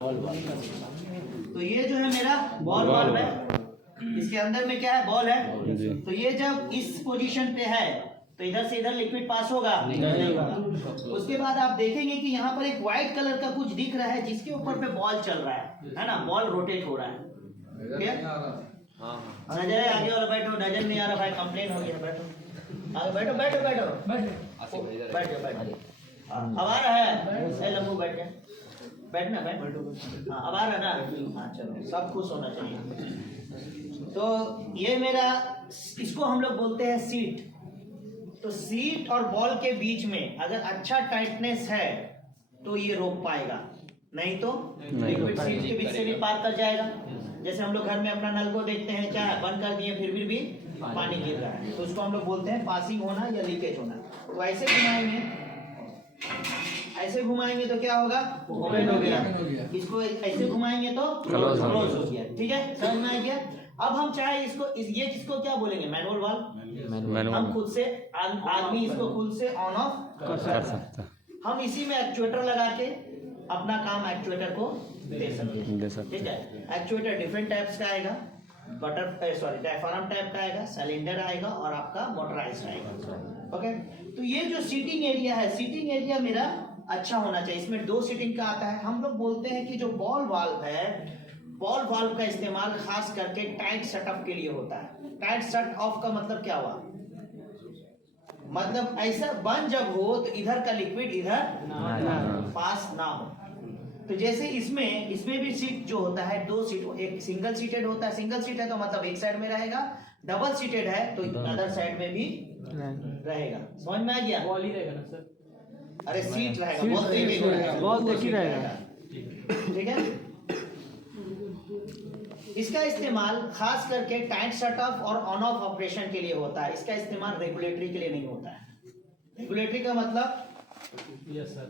तो ये जो है मेरा बॉल वाल्व है, इसके अंदर में क्या है, बॉल है। तो ये जब इस पोजीशन पे है तो इधर से इधर लिक्विड पास होगा नहीं होगा। उसके बाद आप देखेंगे कि यहाँ पर एक व्हाइट कलर का कुछ दिख रहा है जिसके ऊपर पे बॉल चल रहा है ना, बॉल रोटेट हो रहा है। नजर है आगे वाला, बैठो, नजर नहीं आ रहा भाई, कंप्लेन हो गया, बैठो आगे, बैठो बैठो बैठो बैठो बैठो। अब आ रहा है लंबू, बैठ गया, बैठना बैठ, हाँ अब आ रहा ना, हाँ चलो, सब खुश होना चाहिए। तो ये मेरा, इसको हम लोग बोलते हैं सीट। तो सीट और बॉल के बीच में अगर अच्छा टाइटनेस है तो ये रोक पाएगा, नहीं तो लिक्विड सीट के बीच से भी पार कर जाएगा। जैसे हम लोग घर में अपना नल को देखते हैं, क्या है, बंद कर दिए फिर भी पानी गिर रहा है, तो उसको हम लोग बोलते हैं पासिंग होना या लीकेज होना। तो ऐसे घुमाएंगे, ऐसे घुमाएंगे तो क्या होगा, ओपन हो गया। इसको ऐसे घुमाएंगे तो क्लोज हो गया। ठीक है, समझ में आ गया। अब हम चाहे इसको ये किसको क्या बोलेंगे, मैनुअल वाल्व। हम खुद से, आदमी इसको खुद से ऑन ऑफ कर सकता है। हम इसी में एक्चुएटर लगा के अपना काम एक्चुएटर को दे सकते हैं। ठीक है, एक्चुएटर डिफरेंट टाइप्स का आएगा, डायफ्राम टाइप का आएगा, सिलेंडर आएगा और आपका मोटराइज्ड आएगा। ओके, तो ये जो सीटिंग एरिया है, सीटिंग एरिया मेरा अच्छा होना चाहिए। इसमें 2 सीटिंग का आता है। हम लोग बोलते हैं कि जो बॉल वाल्व है, बॉल वाल्व का इस्तेमाल खास करके टाइट सेटअप के लिए होता है। टाइट सेट ऑफ का मतलब क्या हुआ, मतलब ऐसा बंद जब हो तो इधर का लिक्विड इधर पास ना हो। तो जैसे इसमें भी सीट जो होता है, 2 सीट, एक सिंगल सीटेड होता है। सिंगल सीट है तो मतलब एक साइड में रहेगा, डबल सीटेड है तो अदर साइड में भी रहेगा। समझ में आ गया, बॉल ही रहेगा ना सर, अरे सीट रहेगा, बॉल एक ही रहेगा। ठीक है, इसका इस्तेमाल खास करके टाइट शट ऑफ और ऑन ऑफ ऑपरेशन के लिए होता है। इसका इस्तेमाल रेगुलेटरी के लिए नहीं होता है। रेगुलेटरी का मतलब यस सर,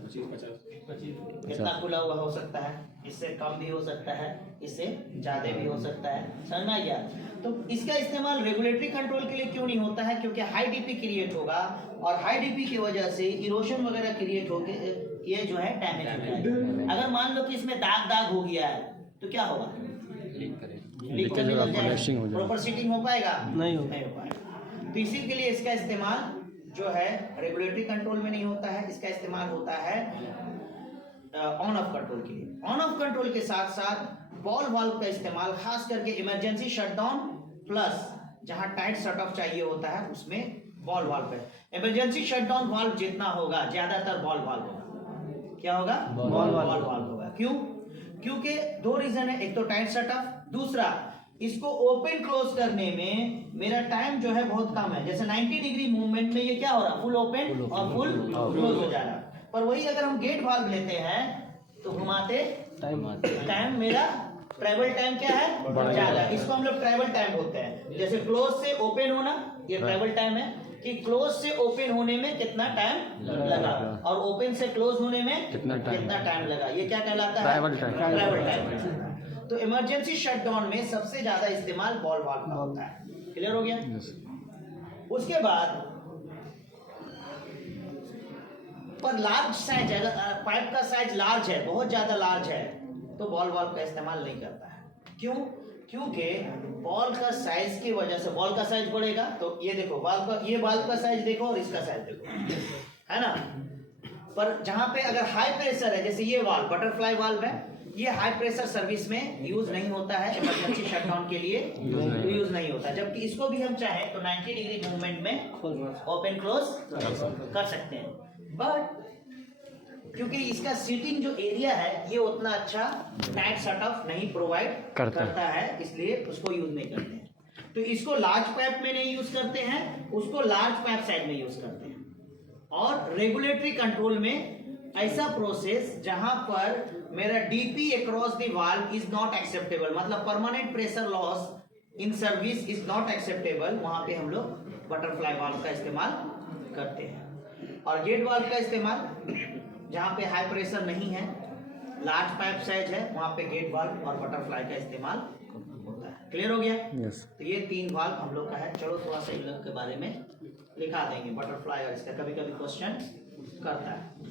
25 इतना खुला हुआ हो सकता है, इससे कम भी हो सकता है, इससे ज्यादा भी हो सकता है। समझ में आ गया। तो इसका इस्तेमाल रेगुलेटरी कंट्रोल के लिए क्यों नहीं होता है, क्योंकि हाई डीपी क्रिएट होगा और हाई डीपी की वजह से इरोशन वगैरह क्रिएट होकर ये जो है डैमेज हो जाएगा। अगर मान लो कि इसमें दाग हो गया है तो क्या होगा, लीक करने लग जाएगा, प्रॉपर सीटिंग हो पाएगा, नहीं हो पाएगा। तो इसी के लिए इसका इस्तेमाल जो है रेगुलेटरी कंट्रोल में नहीं होता है, इसका इस्तेमाल होता है ऑन ऑफ कंट्रोल के लिए। ऑन ऑफ कंट्रोल के साथ साथ बॉल वाल्व का इस्तेमाल खास करके इमरजेंसी शटडाउन प्लस जहां टाइट शट ऑफ चाहिए होता है उसमें बॉल वाल्व है। इमरजेंसी शटडाउन वाल्व जितना होगा ज्यादातर बॉल वाल्व होगा। क्या होगा, बॉल वाल्व होगा। क्यों, क्योंकि 2 रीजन है, एक तो टाइट शट ऑफ, दूसरा इसको ओपन क्लोज करने में मेरा टाइम जो है बहुत कम है। जैसे 90 डिग्री मूवमेंट में ये क्या हो रहा, फुल ओपन और फुल क्लोज हो जा रहा। पर वही अगर हम गेट वाल्व लेते हैं तो घुमाते टाइम मेरा ट्रैवल टाइम क्या है, ज्यादा। इसको हम लोग ट्रैवल टाइम बोलते हैं। जैसे क्लोज से ओपन होना ये ट्रैवल टाइम है, कि क्लोज से ओपन होने में कितना टाइम लगा और ओपन से क्लोज होने में कितना टाइम लगा, ये क्या कहलाता है, ट्रैवल टाइम। तो इमरजेंसी शटडाउन में सबसे ज्यादा इस्तेमाल बॉल वाल्व का होता है। क्लियर हो गया। उसके बाद पर लार्ज साइज, अगर पाइप का साइज लार्ज है, बहुत ज्यादा लार्ज है, तो बॉल वाल्व का इस्तेमाल नहीं करता है। क्यों, क्योंकि बॉल का साइज की वजह से, बॉल का साइज बढ़ेगा तो ये देखो बॉल का, ये बॉल का साइज देखो और इसका साइज देखो, है ना। पर जहां पे अगर हाई प्रेशर है, जैसे ये वाल्व बटरफ्लाई वाल्व है, ये हाई प्रेशर सर्विस में यूज नहीं होता है, इमरजेंसी शटडाउन के लिए यूज नहीं होता। जबकि इसको भी हम चाहें तो 90 डिग्री मूवमेंट में ओपन क्लोज कर सकते हैं। बट क्योंकि इसका सीटिंग जो एरिया है ये उतना अच्छा टाइट शट ऑफ नहीं प्रोवाइड करता है, इसलिए उसको यूज नहीं करते हैं। तो इसको लार्ज पाइप में नहीं यूज करते हैं, उसको लार्ज पाइप साइड में यूज करते हैं। और रेगुलेटरी कंट्रोल में ऐसा प्रोसेस जहां पर मेरा DP across the valve is not acceptable, मतलब permanent pressure loss in service is not acceptable, वहां पे हम लोग बटरफ्लाई वाल्व का इस्तेमाल करते हैं। और गेट वाल्व का इस्तेमाल जहां पे हाई प्रेशर नहीं है, लार्ज पाइप साइज है, वहां पे गेट वाल्व और बटरफ्लाई का इस्तेमाल होता है। क्लियर हो गया। yes. तो ये 3 वाल्व हम लोग का है। चलो थोड़ा सा इन लोग के बारे में लिखा देंगे, बटरफ्लाई और इसका कभी कभी क्वेश्चन करता है।